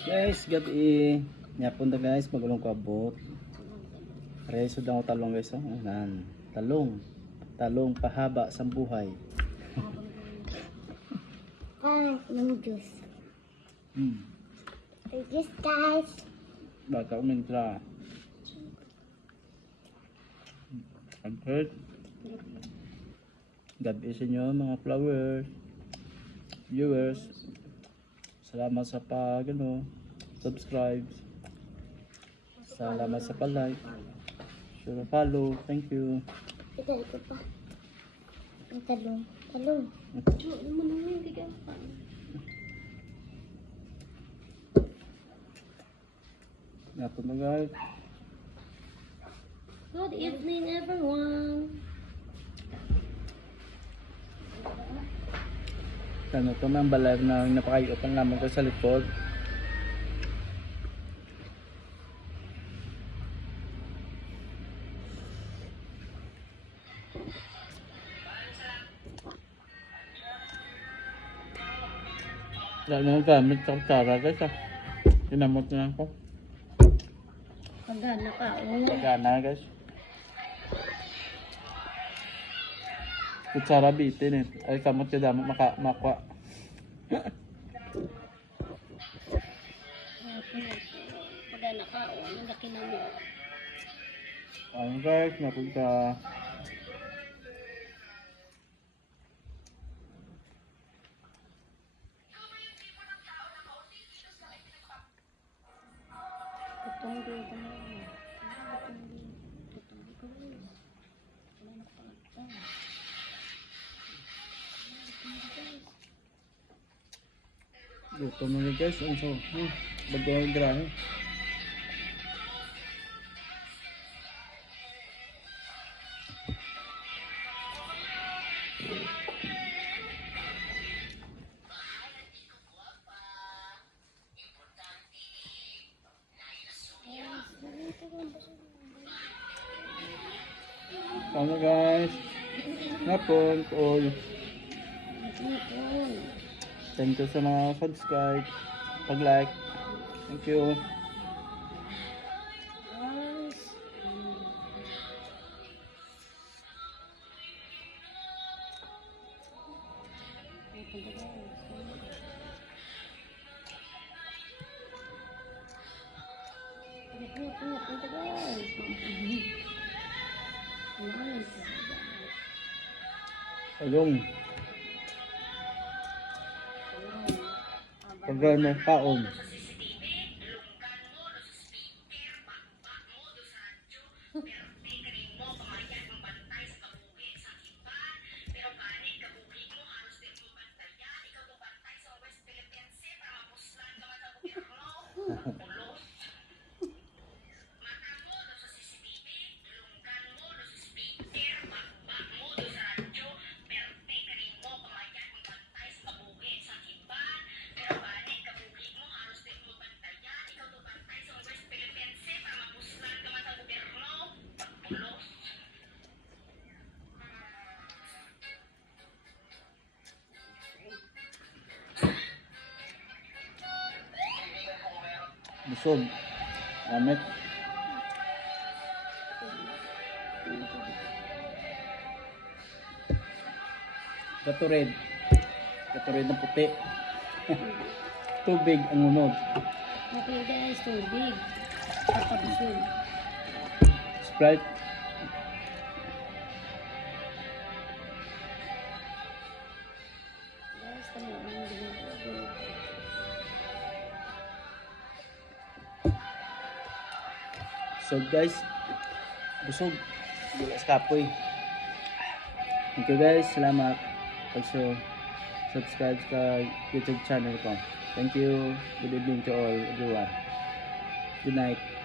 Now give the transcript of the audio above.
Guys, gabi. Yapon na guys, magulong kabot. Reso daw talong guys, oh. Nan, talong. Talong pahaba sa buhay. Yung juice. Hmm. Juice guys. Baka umintra. Ang hurt. Gabi sa inyo mga flowers. Viewers. Salamat sa subscribe. Salamat sa like. Sure follow. Thank you. Ito pa. Ang talong. Talong. Napon na guys. Good evening, everyone. Ano to ng balag na napakayupan naman ko sa likod. Wala na gamit sa kutsara guys ah. Tinamot na ako. Pagana ka, Pagana guys. Kutsara bitin eh. Ay kamot ka damo makwa. pagana ka, ang laki na mo. Ayun guys, napunta. Itong dito na. Luto mo na guys. Ang so. Bago ang grahe. Ano guys? Napon all. Thank you sa mga subscribe, pag-like. Thank you. Ayun. Pagkain ng kaon. Busog. Damit. Gatorade. Gatorade na puti. Tubig ang unod. Okay guys, tubig. Kapabusog. Sprite. Guys, tama ang ginagawa. So guys, busog. Bulas kapoy. Thank you guys. Salamat. Also, subscribe sa YouTube channel ko. Thank you. Good evening to all everyone. Good night.